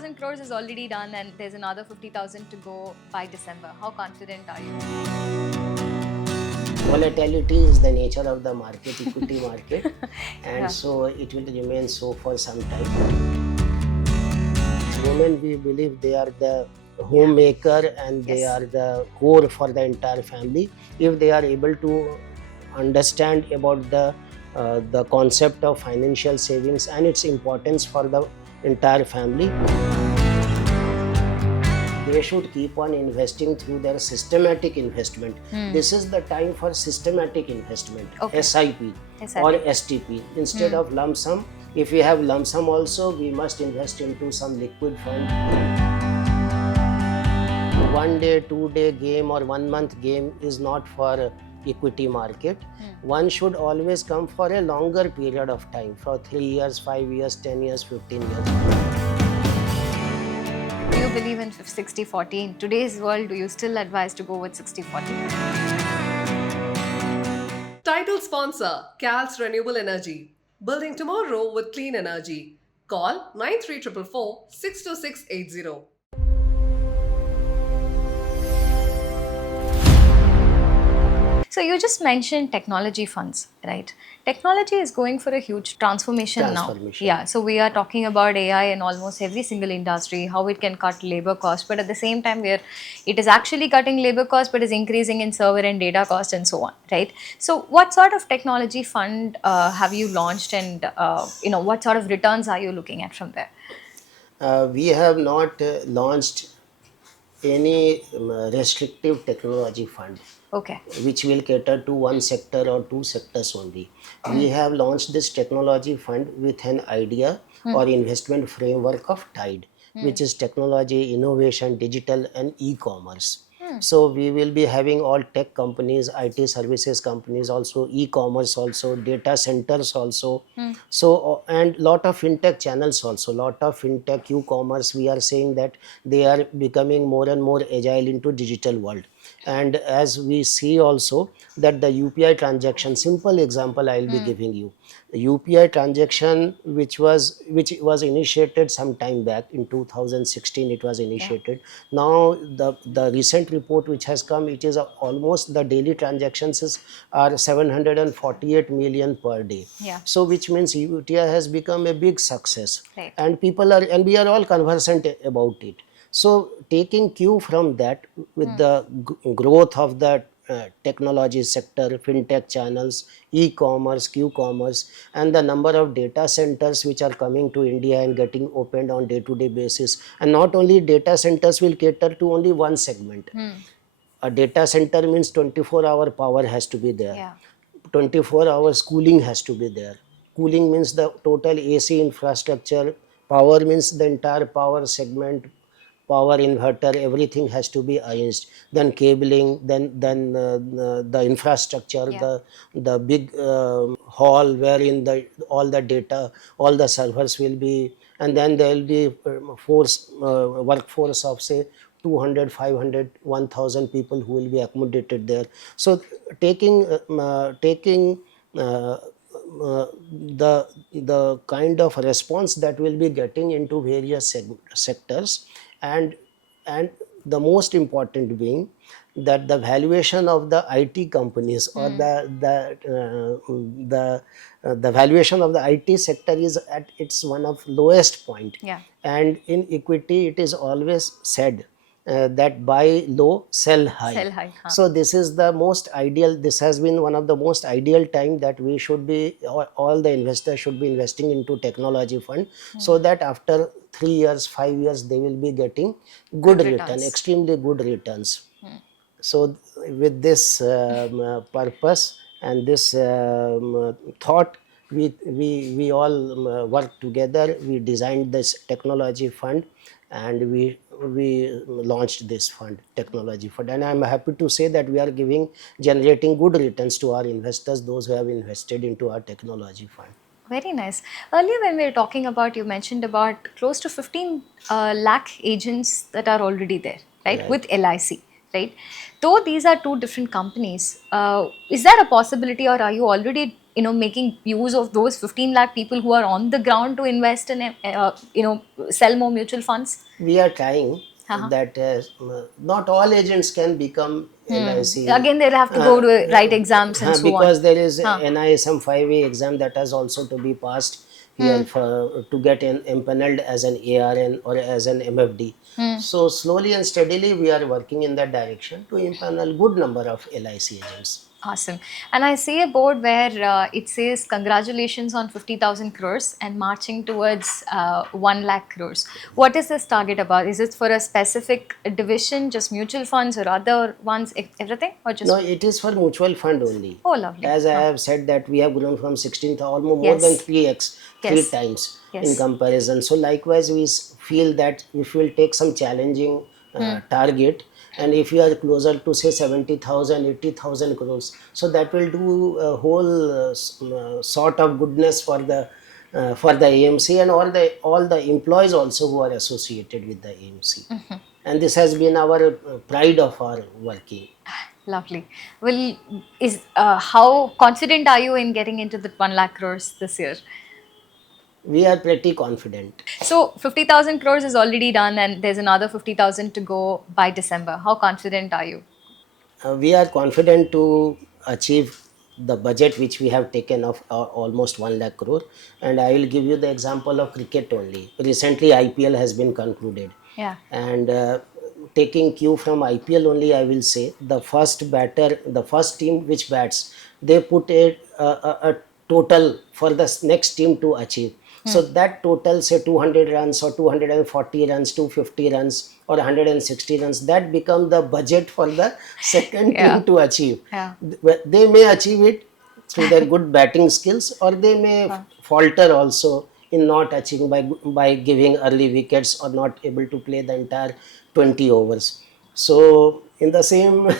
50,000 crores is already done and there's another 50,000 to go by December. How confident are you? Volatility is the nature of the market, equity market, and Yeah. so it will remain so for some time. Women, we believe they are the homemaker and they Yes. are the core for the entire family. If they are able to understand about the concept of financial savings and its importance for the entire family, they should keep on investing through their systematic investment. This is the time for systematic investment, Okay. SIP or STP instead of lump sum. If we have lump sum also, we must invest into some liquid fund. 1 day, 2 day game or 1 month game is not for equity market. One should always come for a longer period of time, for 3 years, 5 years, 10 years, 15 years. Do you believe in 60-40? In today's world, do you still advise to go with 60-40? Title sponsor, CAL's Renewable Energy. Building tomorrow with clean energy. Call 9344 62680. So you just mentioned technology funds, right? Technology is going for a huge transformation now. Yeah, so we are talking about AI in almost every single industry, how it can cut labor costs, but at the same time it is actually cutting labor costs, but is increasing in server and data costs and so on, right? So what sort of technology fund have you launched, and what sort of returns are you looking at from there? We have not launched any restrictive technology fund. Okay. Which will cater to one sector or two sectors only. We have launched this technology fund with an idea or investment framework of TIDE, which is technology, innovation, digital and e-commerce. So we will be having all tech companies, IT services companies, also e-commerce, also data centers also. So and lot of fintech channels also, lot of fintech e-commerce. We are saying that they are becoming more and more agile into digital world. And as we see also that the UPI transaction, simple example I will be giving you, UPI transaction which was initiated some time back in 2016, it was initiated. Now the recent report which has come, it is almost the daily transactions are 748 million per day. So which means UPI has become a big success, and we are all conversant about it. So taking cue from that, with the growth of the technology sector, fintech channels, e-commerce, Q-commerce, and the number of data centers which are coming to India and getting opened on day-to-day basis. And not only data centers will cater to only one segment. A data center means 24-hour power has to be there. 24 hours cooling has to be there. Cooling means the total AC infrastructure. Power means the entire power segment, power inverter, everything has to be arranged. Then cabling, then the infrastructure, the big hall wherein all the data, all the servers will be, and then there will be workforce of say 200, 500, 1000 people who will be accommodated there. So taking the kind of response that will be getting into various sectors, and the most important being that the valuation of the IT companies or the valuation of the IT sector is at its one of lowest point. And in equity it is always said that buy low, sell high. So this is the most ideal, this has been one of the most ideal time that we should be, all the investors should be investing into technology fund, so that after 3 years, 5 years they will be getting good return, extremely good returns. So with this purpose and this thought, we all worked together, we designed this technology fund, and we launched this fund, technology fund, and I'm happy to say that we are generating good returns to our investors, those who have invested into our technology fund. Very nice. Earlier when we were talking about, you mentioned about close to 15 lakh agents that are already there, right? With LIC, right? Though these are two different companies, is there a possibility, or are you already making use of those 15 lakh people who are on the ground to invest in sell more mutual funds? We are trying Uh-huh. that not all agents can become LIC, Again, they'll have to go to write exams and so on. because there is Huh. NISM 5A exam that has also to be passed here for to get empaneled as an ARN or as an MFD. So slowly and steadily we are working in that direction to empanel good number of LIC agents. Awesome. And I see a board where it says congratulations on 50,000 crores and marching towards 1 lakh crores. What is this target about? Is it for a specific division, just mutual funds or other ones, everything, or No, just? it is for mutual fund only. Oh, lovely. As I Huh. have said that we have grown from 16th, almost more than Yes. 3x, three Yes. times in Yes. comparison. So likewise, we feel that if we will take some challenging target, and if we are closer to say 70,000, 80,000 crores, so that will do a whole sort of goodness for the AMC and all the employees also who are associated with the AMC. And this has been our pride of our working. Lovely. Well, is how confident are you in getting into the 1 lakh crores this year? We are pretty confident. So 50,000 crores is already done, and there's another 50,000 to go by December. How confident are you? We are confident to achieve the budget which we have taken of almost 1 lakh crore. And I will give you the example of cricket only. Recently, IPL has been concluded. Yeah. And taking cue from IPL only, I will say the first batter, the first team which bats, they put a total for the next team to achieve. So that total, say 200 runs or 240 runs, 250 runs or 160 runs, that become the budget for the second Yeah. team to achieve. Yeah. They may achieve it through their good batting skills, or they may falter also in not achieving by giving early wickets or not able to play the entire 20 overs. So in the same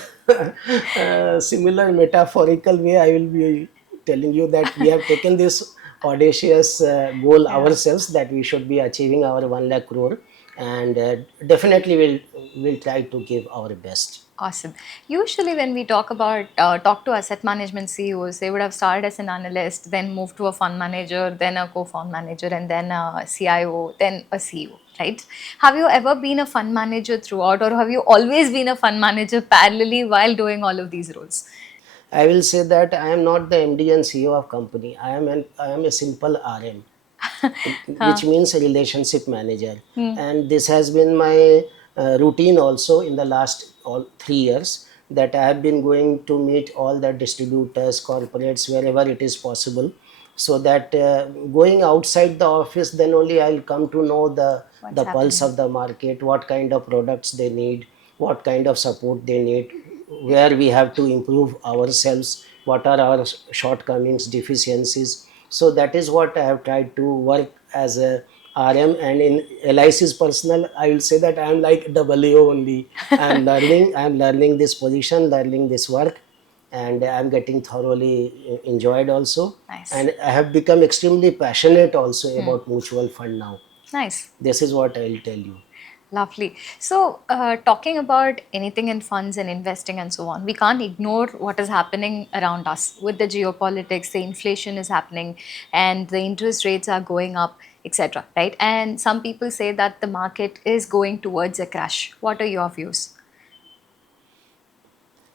similar metaphorical way, I will be telling you that we have taken this audacious goal Yeah. ourselves, that we should be achieving our 1 lakh crore, and definitely will try to give our best. Awesome. Usually, when we talk to asset management CEOs, they would have started as an analyst, then moved to a fund manager, then a co-fund manager, and then a CIO, then a CEO. Right? Have you ever been a fund manager throughout, or have you always been a fund manager parallelly while doing all of these roles? I will say that I am not the MD and CEO of company. I am a simple RM, which means a relationship manager. And this has been my routine also in the last all 3 years, that I have been going to meet all the distributors, corporates, wherever it is possible, so that going outside the office, then only I'll come to know What's the pulse happening? of the market, what kind of products they need, what kind of support they need, where we have to improve ourselves, what are our shortcomings, deficiencies. So that is what I have tried to work as a RM. And in LIC's personal, I will say that I am like WO only. I am learning this position, learning this work, and I am getting thoroughly enjoyed also. Nice. And I have become extremely passionate also about mutual fund now. Nice. This is what I will tell you. Lovely. So, talking about anything in funds and investing and so on, we can't ignore what is happening around us with the geopolitics. The inflation is happening, and the interest rates are going up, etc. Right? And some people say that the market is going towards a crash. What are your views?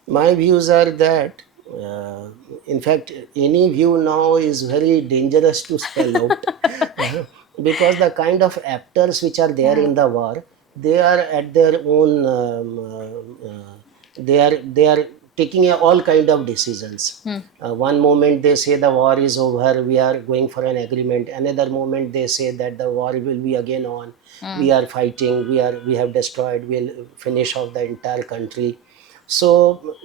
My views are that, uh, in fact, any view now is very dangerous to spell out, because the kind of actors which are there Yeah. in the war, they are at their own. They are taking all kind of decisions. One moment they say the war is over, we are going for an agreement. Another moment they say that the war will be again on. We are fighting. We have destroyed. We'll finish off the entire country. So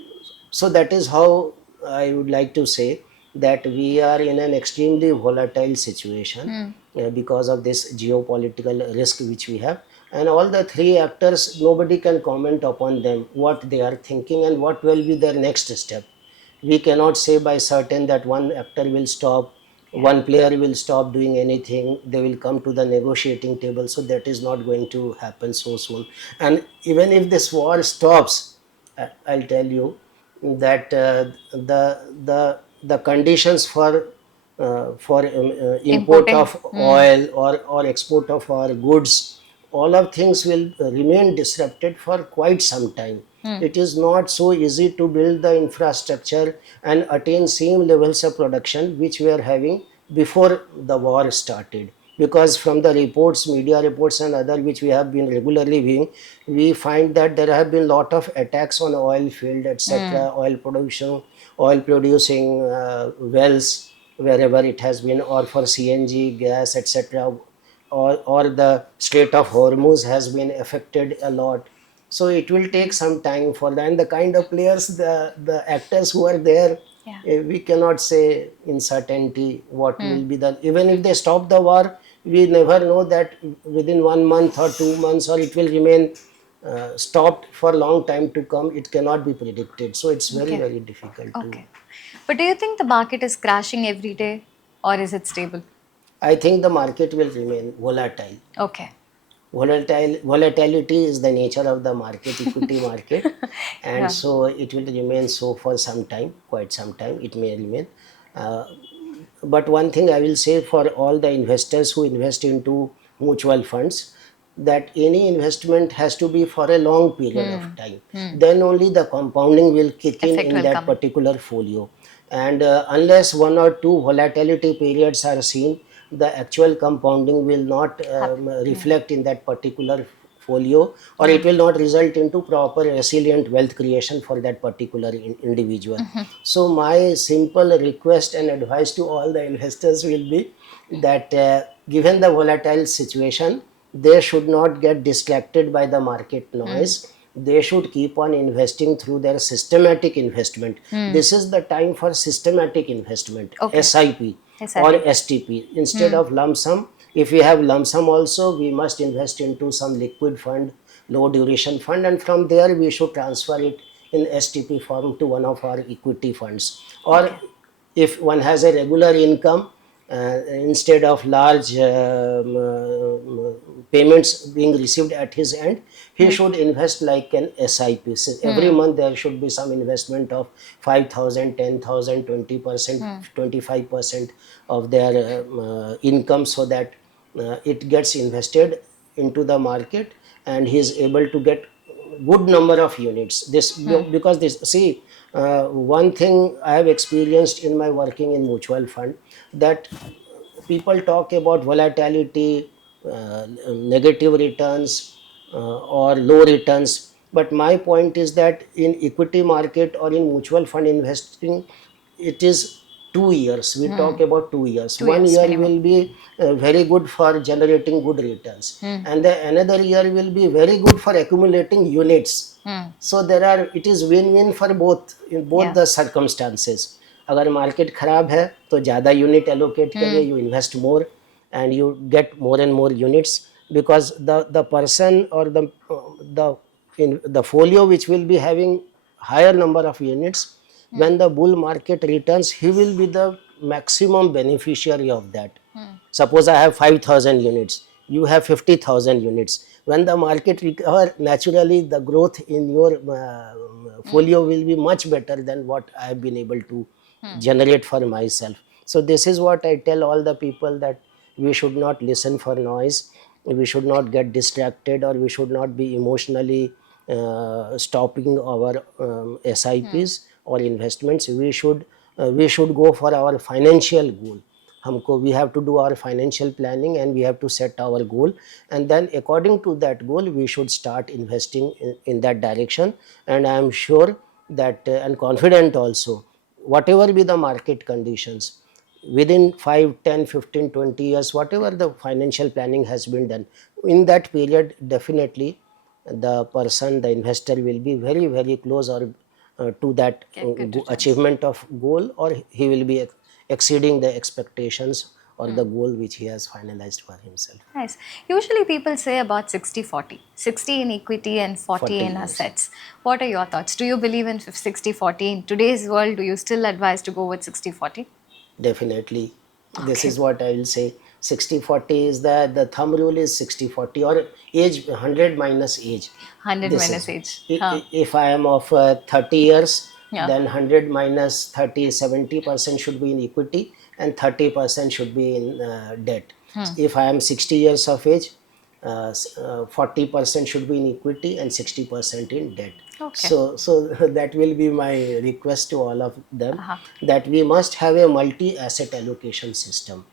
that is how I would like to say that we are in an extremely volatile situation because of this geopolitical risk which we have. And all the three actors, nobody can comment upon them, what they are thinking and what will be their next step. We cannot say by certain that one actor will stop, Yeah. one player will stop doing anything, they will come to the negotiating table. So that is not going to happen so soon. And even if this war stops, I'll tell you that the the conditions for import Importing. of oil or export of our goods, all of things will remain disrupted for quite some time. It is not so easy to build the infrastructure and attain same levels of production which we are having before the war started, because from the reports, media reports and other which we have been regularly viewing, we find that there have been lot of attacks on oil field, etc., oil production, oil producing wells wherever it has been, or for CNG gas, etc., or the Strait of Hormuz has been affected a lot. So it will take some time for that. And the kind of players, the actors who are there, Yeah. we cannot say in certainty what will be the, even if they stop the war, we never know that within 1 month or 2 months, or it will remain stopped for a long time to come. It cannot be predicted. So it's very, Okay. very difficult to. Okay. But do you think the market is crashing every day or is it stable? I think the market will remain volatile. Okay. Volatility is the nature of the market, equity market, and Yeah. so it will remain so for some time, quite some time. It may remain. Uh, but one thing I will say for all the investors who invest into mutual funds, that any investment has to be for a long period of time. Then only the compounding will kick Effect in will that come in. particular folio. And unless one or two volatility periods are seen, the actual compounding will not Happen. reflect in that particular folio, or it will not result into proper resilient wealth creation for that particular individual. So my simple request and advice to all the investors will be that given the volatile situation, they should not get distracted by the market noise. They should keep on investing through their systematic investment. This is the time for systematic investment, Okay. SIP or SIP. STP, instead of lump sum. If we have lump sum also, we must invest into some liquid fund, low duration fund, and from there we should transfer it in STP form to one of our equity funds. Or Okay. if one has a regular income, instead of large payments being received at his end, he should invest like an SIP. So every month there should be some investment of 5,000, 10,000, 20%, 25% of their income, so that it gets invested into the market and he is able to get good number of units. This because this, see, one thing I have experienced in my working in mutual fund, that people talk about volatility, negative returns, or low returns. But my point is that in equity market or in mutual fund investing, it is 2 years. We talk about 2 years. Two One years year minimum. will be very good for generating good returns, and the another year will be very good for accumulating units. So there are, it is win-win for both, in both Yeah. the circumstances. अगर market खराब है तो ज़्यादा unit allocate करिए, you invest more and you get more and more units, because the person or the in the folio which will be having higher number of units, when the bull market returns, he will be the maximum beneficiary of that. Suppose I have 5,000 units, you have 50,000 units. When the market recover, naturally the growth in your folio will be much better than what I have been able to generate for myself. So this is what I tell all the people, that we should not listen for noise, we should not get distracted, or we should not be emotionally stopping our SIPs or investments. We should go for our financial goal. हमको, we have to do our financial planning and we have to set our goal, and then according to that goal we should start investing in that direction. And I am sure that and confident also, whatever be the market conditions, within 5, 10, 15, 20 years, whatever the financial planning has been done, in that period definitely the person, the investor will be very, very close, or to that Get good returns. achievement of goal, or he will be exceeding the expectations or the goal which he has finalized for himself. Nice. Usually people say about 60-40. 60 in equity and 40 40 in years. assets. What are your thoughts? Do you believe in 60-40? In today's world, do you still advise to go with 60-40? Definitely. This Okay. is what I will say. 60-40 is the thumb rule is 60-40, or age 100 minus age. 100 This minus is, age. Huh. if I am of 30 years, Yeah. then 100 minus 30, 70% should be in equity and 30% should be in debt. If I am 60 years of age, 40% should be in equity and 60% in debt. Okay. So that will be my request to all of them, Uh-huh. that we must have a multi-asset allocation system.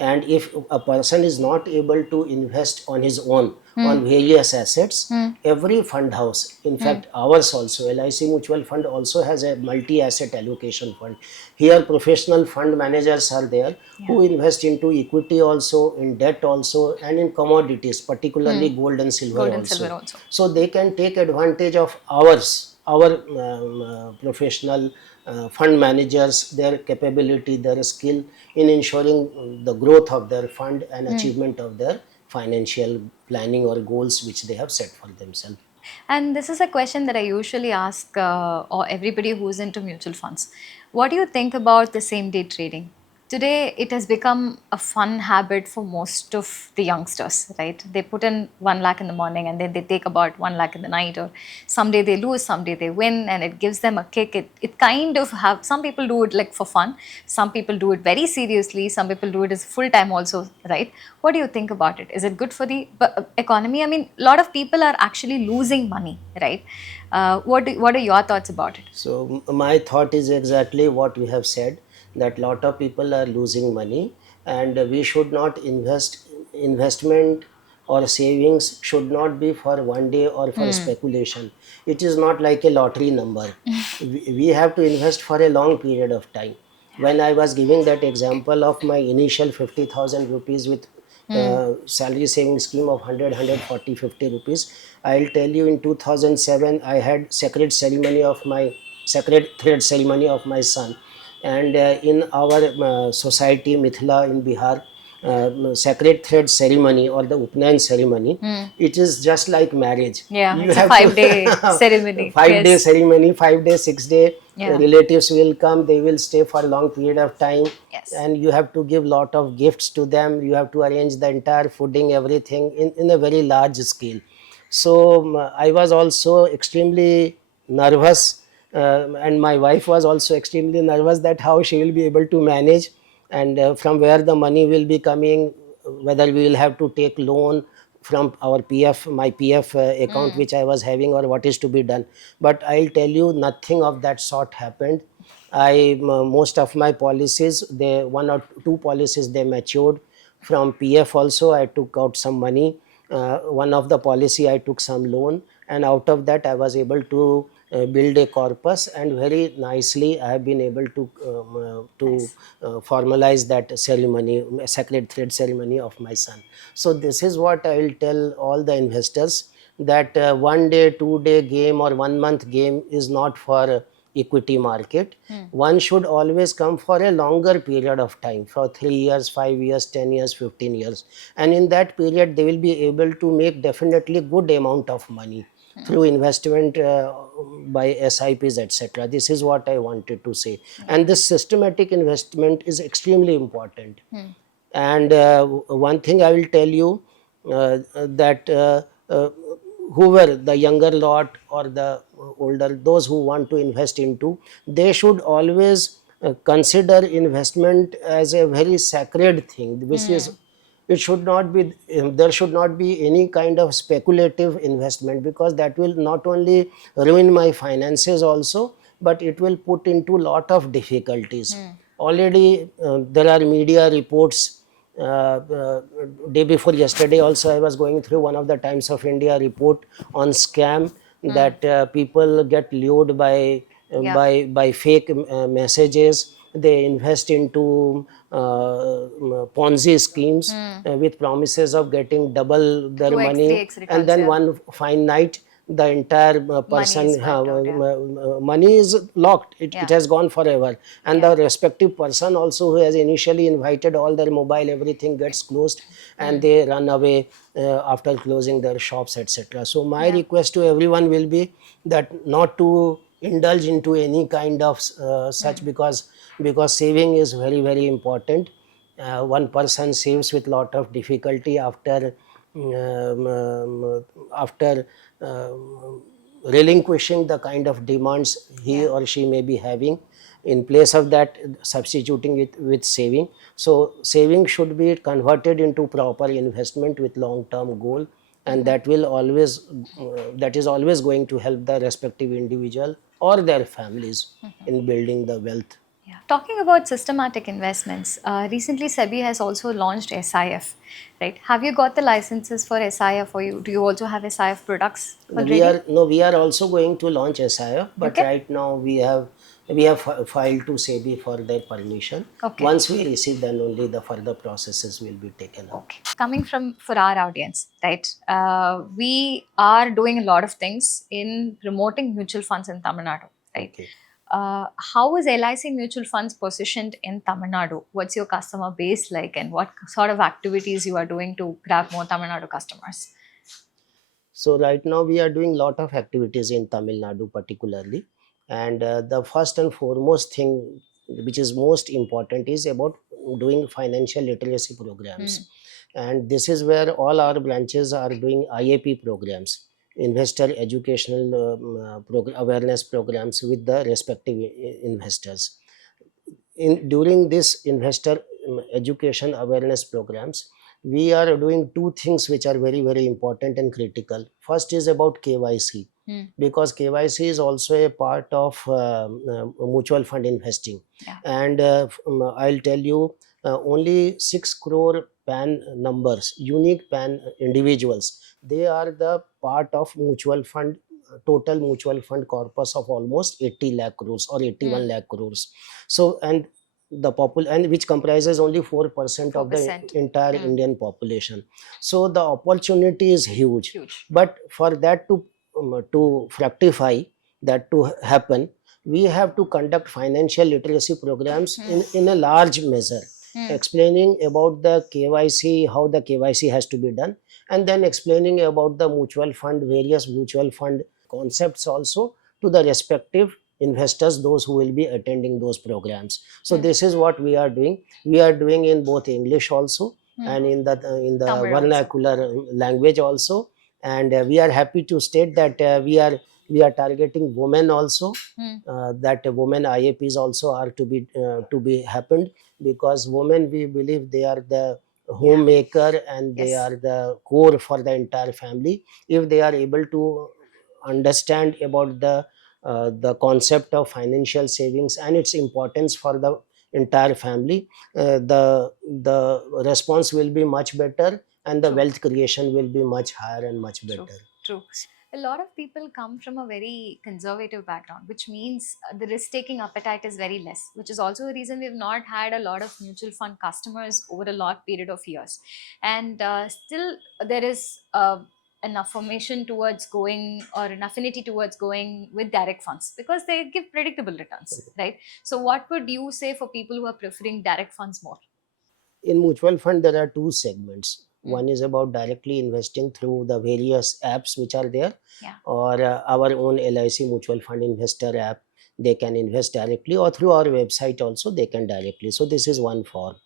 And if a person is not able to invest on his own on various assets, every fund house, in fact ours also, LIC mutual fund also has a multi-asset allocation fund. Here professional fund managers are there Yeah. who invest into equity also, in debt also, and in commodities, particularly gold and silver Gold and silver also. also. So they can take advantage of our professional fund managers, their capability, their skill in ensuring the growth of their fund and achievement of their financial planning or goals which they have set for themselves. And this is a question that I usually ask or everybody who's into mutual funds. What do you think about the same day trading? Today, it has become a fun habit for most of the youngsters, right? They put in 1 lakh in the morning and then they take about 1 lakh in the night, or someday they lose, someday they win, and it gives them a kick. It kind of have, some people do it like for fun, some people do it very seriously, some people do it as full time also, right? What do you think about it? Is it good for the economy? I mean, a lot of people are actually losing money, right? What are your thoughts about it? So my thought is exactly what we have said, that lot of people are losing money, and we should not investment or savings should not be for one day or for speculation. It is not like a lottery number. We have to invest for a long period of time. When I was giving that example of my initial 50,000 rupees with salary saving scheme of 100, 140, 50 rupees, I'll tell you, in 2007 I had sacred thread ceremony of my son. And in our society Mithila in Bihar, sacred thread ceremony or the Upnayan ceremony, it is just like marriage. Yeah, You it's a have 5 day to ceremony. 5 day Yes. ceremony, 5 day, 6 day, Yeah. relatives will come, they will stay for a long period of time, Yes. and you have to give lot of gifts to them, you have to arrange the entire fooding, everything in a very large scale. So I was also extremely nervous, and my wife was also extremely nervous that how she will be able to manage, and from where the money will be coming, whether we will have to take loan from our my PF account which I was having, or what is to be done. But I'll tell you, nothing of that sort happened. Most of my policies, they one or two policies, they matured. From PF also I took out some money. One of the policy I took some loan, and out of that I was able to build a corpus, and very nicely I have been able to Nice. formalize that ceremony, sacred thread ceremony of my son. So this is what I will tell all the investors, that 1 day, 2 day game or 1 month game is not for equity market. One should always come for a longer period of time, for 3 years, 5 years, 10 years, 15 years, and in that period they will be able to make definitely good amount of money through investment by SIPs, etc. This is what I wanted to say. And this systematic investment is extremely important. And one thing I will tell you, that whoever, the younger lot or the older, those who want to invest into, they should always consider investment as a very sacred thing, which is, it should not be, there should not be any kind of speculative investment, because that will not only ruin my finances also, but it will put into lot of difficulties. Already there are media reports. Day before yesterday also I was going through one of the Times of India report on scam, that people get lured Yeah. by fake messages. They invest into Ponzi schemes with promises of getting double their 2x, money, 3x and returns, then yeah. one fine night the entire Money person is wiped out, yeah. money is locked, it Yeah. has gone forever, and Yeah. the respective person also who has initially invited, all their mobile, everything gets closed, and they run away after closing their shops, etc. So my Yeah. request to everyone will be that not to indulge into any kind of such, because saving is very very important. One person saves with lot of difficulty after after relinquishing the kind of demands he Yeah. or she may be having. In place of that, substituting it with saving. So saving should be converted into proper investment with long term goal, and that will always that is always going to help the respective individual or their families in building the wealth. Yeah. Talking about systematic investments, recently SEBI has also launched SIF, right? Have you got the licenses for SIF, or do you also have SIF products We already? are no, we are also going to launch SIF, but Okay. right now filed to SEBI for their permission. Okay. Once we receive, then only the further processes will be taken up. Okay. Coming from for our audience, right? We are doing a lot of things in promoting mutual funds in Tamil Nadu, right? Okay. How is LIC mutual funds positioned in Tamil Nadu? What's your customer base like, and what sort of activities you are doing to grab more Tamil Nadu customers? So right now we are doing lot of activities in Tamil Nadu particularly, and the first and foremost thing which is most important is about doing financial literacy programs, and this is where all our branches are doing IAP programs, investor educational awareness programs with the respective investors. In during this investor education awareness programs, we are doing two things which are very very important and critical. First is about KYC, because KYC is also a part of mutual fund investing. Yeah. And I'll tell you, only 6 crore PAN numbers, unique PAN individuals, they are the part of mutual fund, total mutual fund corpus of almost 80 lakh crores or 81 lakh crores. So, and the and which comprises only 4% of the 4%. entire Indian population. So the opportunity is huge. Huge. But for that to fructify, that to happen, we have to conduct financial literacy programs in a large measure, explaining about the KYC, how the KYC has to be done, and then explaining about the mutual fund, various mutual fund concepts also to the respective investors, those who will be attending those programs. So this is what we are doing. We are doing in both English also, and in the Tamil also. vernacular language also. And we are happy to state that we are targeting women also, that women IAPs also are to be happened, because women, we believe, they are the homemaker and they Yes. are the core for the entire family. If they are able to understand about the concept of financial savings and its importance for the entire family, the response will be much better, and the True. wealth creation will be much higher and much True. better. True. A lot of people come from a very conservative background, which means the risk taking appetite is very less, which is also a reason we've not had a lot of mutual fund customers over a long period of years. And still, there is an affirmation towards going, or an affinity towards going with direct funds, because they give predictable returns, right? So, what would you say for people who are preferring direct funds more? In mutual fund, there are two segments. One is about directly investing through the various apps which are there, Yeah. or our own LIC mutual fund investor app. They can invest directly, or through our website also they can directly. So this is one form,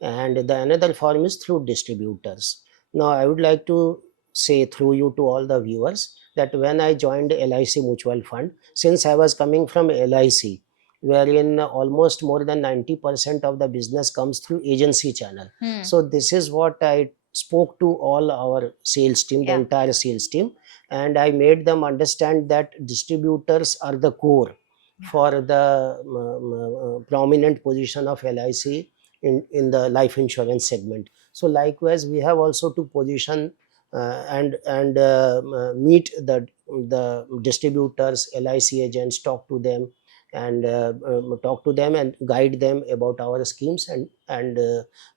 and the another form is through distributors. Now I would like to say through you to all the viewers that when I joined LIC mutual fund, since I was coming from LIC, wherein almost more than 90% of the business comes through agency channel. So this is what I spoke to all our sales team, the Yeah. entire sales team, and I made them understand that distributors are the core for the prominent position of LIC in the life insurance segment. So likewise, we have also to position and meet the distributors, LIC agents, talk to them, and talk to them and guide them about our schemes, and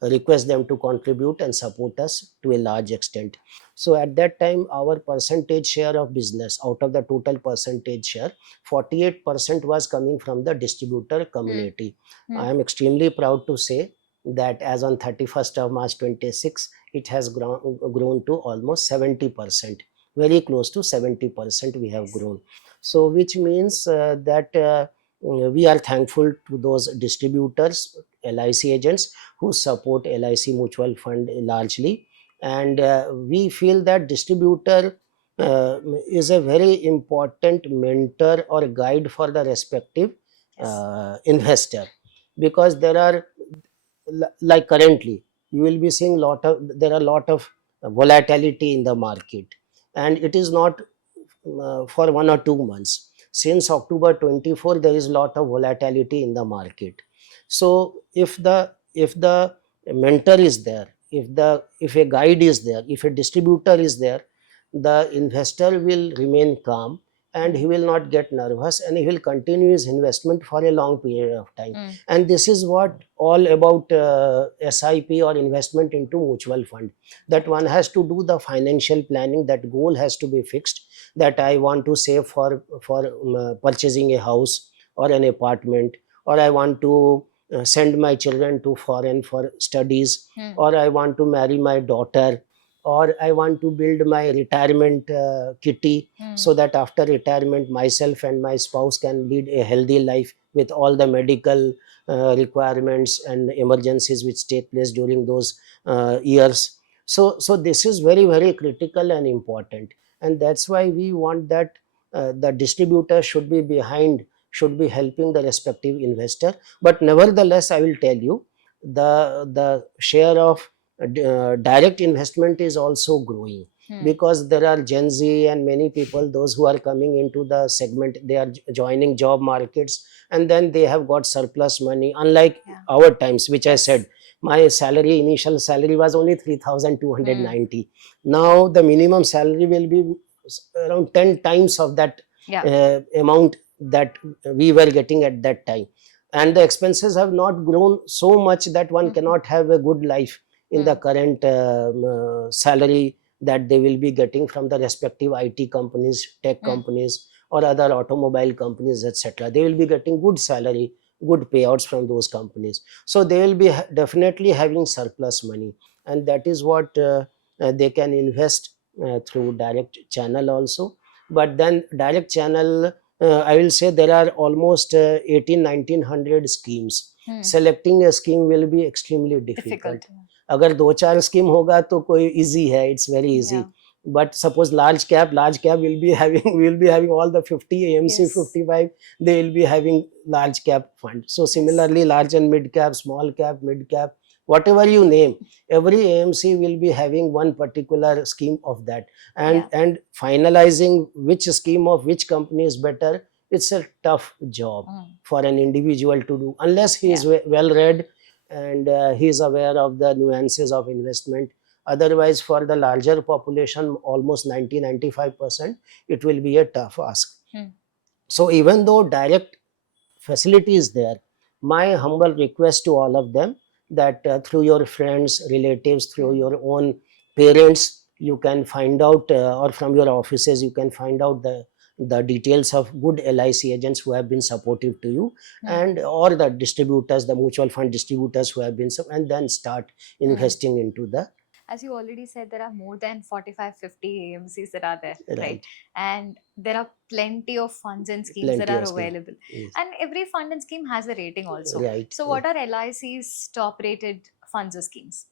request them to contribute and support us to a large extent. So at that time, our percentage share of business, out of the total percentage share, 48% was coming from the distributor community. I am extremely proud to say that as on 31st of March 26, it has grown to almost 70%, very close to 70% we have grown. So which means that we are thankful to those distributors, LIC agents, who support LIC mutual fund largely. And we feel that distributor is a very important mentor or guide for the respective Yes. investor, because there are, like currently you will be seeing there are a lot of volatility in the market, and it is not for 1 or 2 months. Since October 24 there is a lot of volatility in the market. So if the mentor is there, if a guide is there, if a distributor is there, the investor will remain calm, and he will not get nervous, and he will continue his investment for a long period of time. Mm. And this is what all about SIP or investment into mutual fund, that one has to do the financial planning, that goal has to be fixed, that I want to save for purchasing a house or an apartment, or I want to send my children to foreign for studies, Mm. or I want to marry my daughter, or I want to build my retirement kitty, Mm. so that after retirement myself and my spouse can lead a healthy life with all the medical requirements and emergencies which take place during those years. So this is very, very critical and important, and that's why we want that the distributor should be behind, should be helping the respective investor. But nevertheless, I will tell you, the share of direct investment is also growing, Mm. because there are Gen Z and many people, those who are coming into the segment, they are joining job markets, and then they have got surplus money, unlike Yeah. our times, which I Yes. said, my salary, initial salary was only Mm. 3,290. Now the minimum salary will be around 10 times of that Yeah. amount that we were getting at that time, and the expenses have not grown so much that one Mhm. cannot have a good life in the Mm. current salary that they will be getting from the respective IT companies, tech Mm. companies, or other automobile companies, etc. They will be getting good salary, good payouts from those companies. So they will be definitely having surplus money, and that is what they can invest through direct channel also. But then direct channel, I will say there are almost 18 1900 schemes. Mm. Selecting a scheme will be extremely difficult. Difficult. अगर दो चार scheme होगा तो कोई easy है, it's very easy. Yeah. But suppose large cap will be having will be having all the 50 AMC Yes. 55, they will be having large cap fund. So Yes. similarly, large and mid cap, small cap, mid cap, whatever you name, every AMC will be having one particular scheme of that. and Yeah. and finalizing which scheme of which company is better, it's a tough job Mm. for an individual to do, unless he Yeah. is well read, and he is aware of the nuances of investment. Otherwise, for the larger population, almost 90-95%, it will be a tough ask. Mm. So even though direct facility is there, my humble request to all of them, that through your friends, relatives, through Mm. your own parents, you can find out, or from your offices, you can find out the details of good LIC agents who have been supportive to you, Mm. and or the distributors, the mutual fund distributors who have been and then start Mm. investing into the As you already said, there are more than 45, 50 AMCs that are there, right? right, And there are plenty of funds and schemes that plenty are of scheme. available. Yes. And every fund and scheme has a rating also. Right. So, what are LIC's top rated funds or schemes?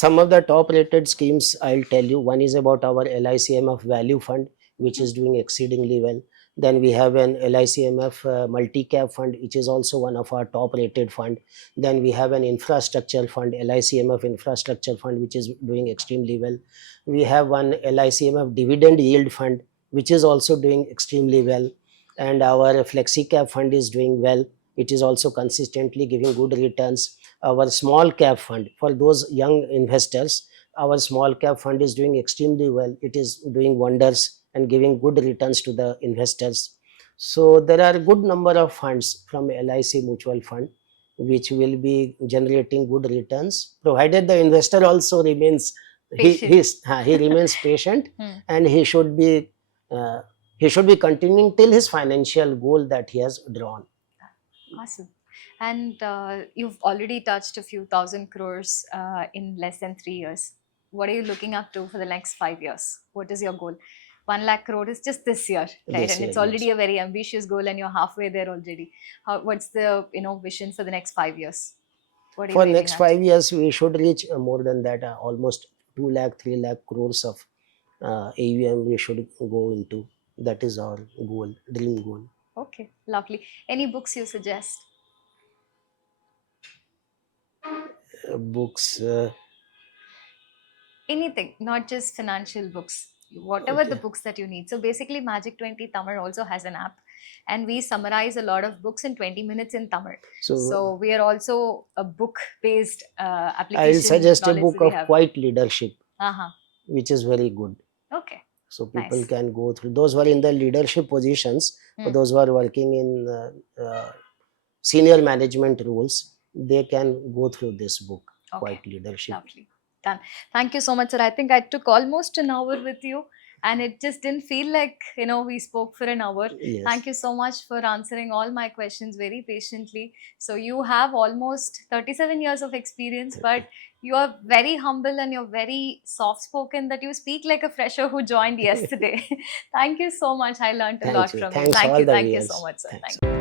Some of the top rated schemes, I'll tell you. One is about our LICMF value fund, which Mhm. is doing exceedingly well. Then we have an LICMF multi-cap fund, which is also one of our top rated fund. Then we have an infrastructure fund, LICMF infrastructure fund, which is doing extremely well. We have one LICMF dividend yield fund, which is also doing extremely well. And our flexi cap fund is doing well. It is also consistently giving good returns. Our small cap fund, for those young investors, our small cap fund is doing extremely well. It is doing wonders and giving good returns to the investors. So there are a good number of funds from LIC mutual fund which will be generating good returns, provided the investor also remains, Patient. he remains patient, Hmm. and uh, he should be continuing till his financial goal that he has drawn. Awesome. And you've already touched a few thousand crores in less than 3 years. What are you looking up to for the next 5 years? What is your goal? 1 lakh crore is just this year, right? This And year, it's yes. already a very ambitious goal, and you're halfway there already. What's the vision for the next 5 years? What are you For aiming next at? 5 years, we should reach more than that, almost 2 lakh, 3 lakh crores of AUM we should go into. That is our goal, dream goal. Okay, lovely. Any books you suggest? Books. Anything, not just financial books, whatever the Okay. books that you need. So basically, Magic 20 Tamil also has an app, and we summarize a lot of books in 20 minutes in Tamil. So So we are also a book based I'll application suggest a knowledge book that we of have. quiet leadership, Uh-huh. which is very good. Okay, So people nice. can go through. Those who are in the leadership positions, or Hmm. those who are working in senior management roles, they can go through this book, Okay, Quiet Leadership. lovely. Done. Thank you so much, sir. I think I took almost an hour with you, and it just didn't feel like, we spoke for an hour. Yes. Thank you so much for answering all my questions very patiently. So, you have almost 37 years of experience, but you are very humble and you're very soft spoken that you speak like a fresher who joined yesterday. Thank you so much. I learned a Thank lot you. from you. Thanks all the Thank you so viewers. much, sir. Thank Thanks. you.